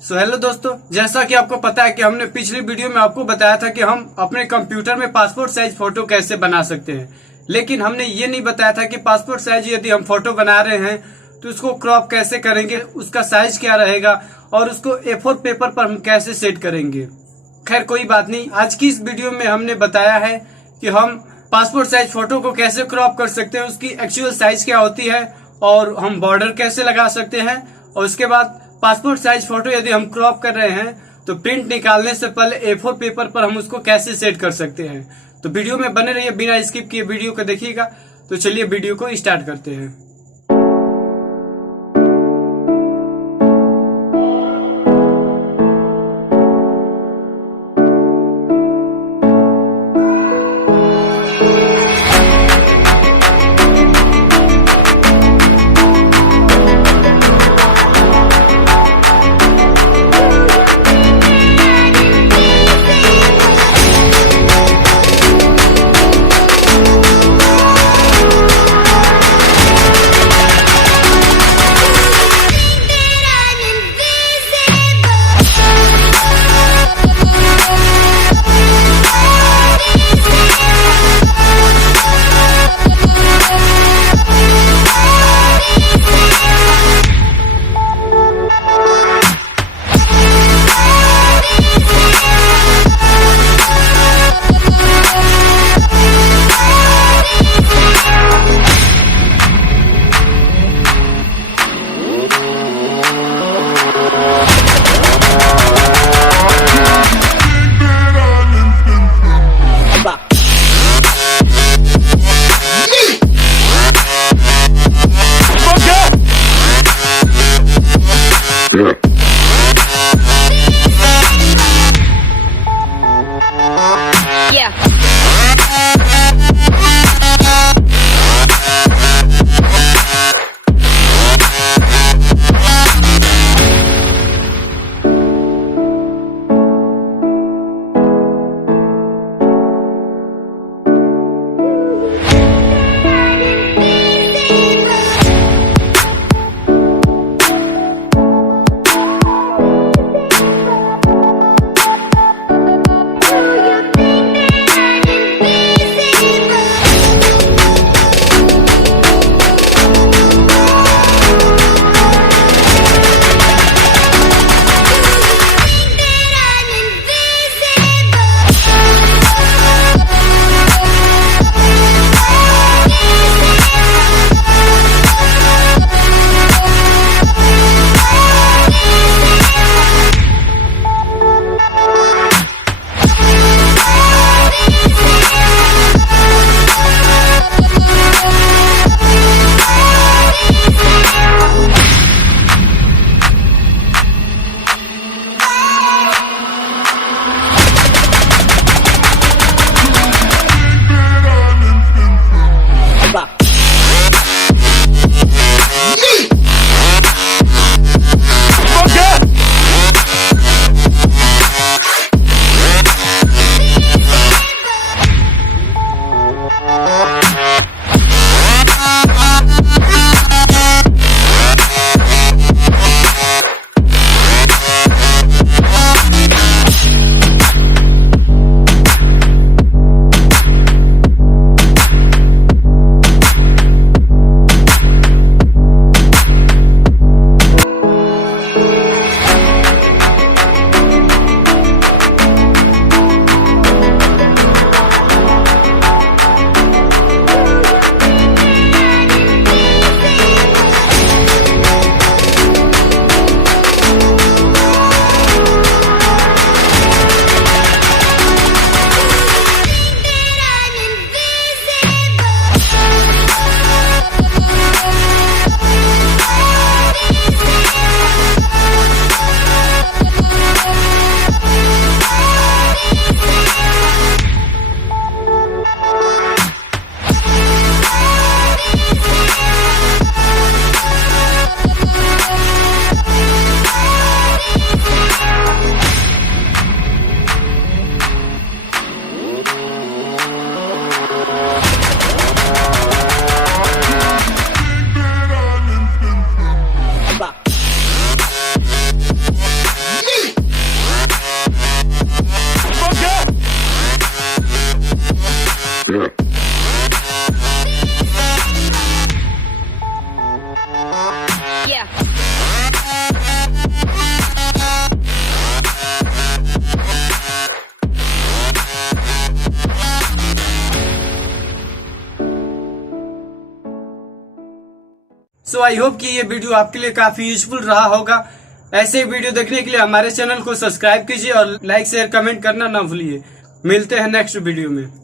हेलो दोस्तों, जैसा कि आपको पता है कि हमने पिछली वीडियो में आपको बताया था कि हम अपने कंप्यूटर में पासपोर्ट साइज फोटो कैसे बना सकते हैं। लेकिन हमने ये नहीं बताया था कि पासपोर्ट साइज यदि हम फोटो बना रहे हैं तो उसको क्रॉप कैसे करेंगे, उसका साइज क्या रहेगा और उसको A4 पेपर पर हम कैसे सेट करेंगे। खैर कोई बात नहीं, आज की इस वीडियो में हमने बताया है कि हम पासपोर्ट साइज फोटो को कैसे क्रॉप कर सकते हैं, उसकी एक्चुअल साइज क्या होती है और हम बॉर्डर कैसे लगा सकते हैं। और उसके बाद पासपोर्ट साइज फोटो यदि हम क्रॉप कर रहे हैं तो प्रिंट निकालने से पहले A4 पेपर पर हम उसको कैसे सेट कर सकते हैं। तो वीडियो में बने रहिए, बिना स्किप किए वीडियो को देखिएगा। तो चलिए वीडियो को स्टार्ट करते हैं। सो आई होप कि ये वीडियो आपके लिए काफी यूजफुल रहा होगा। ऐसे वीडियो देखने के लिए हमारे चैनल को सब्सक्राइब कीजिए और लाइक शेयर कमेंट करना ना भूलिए। मिलते हैं नेक्स्ट वीडियो में।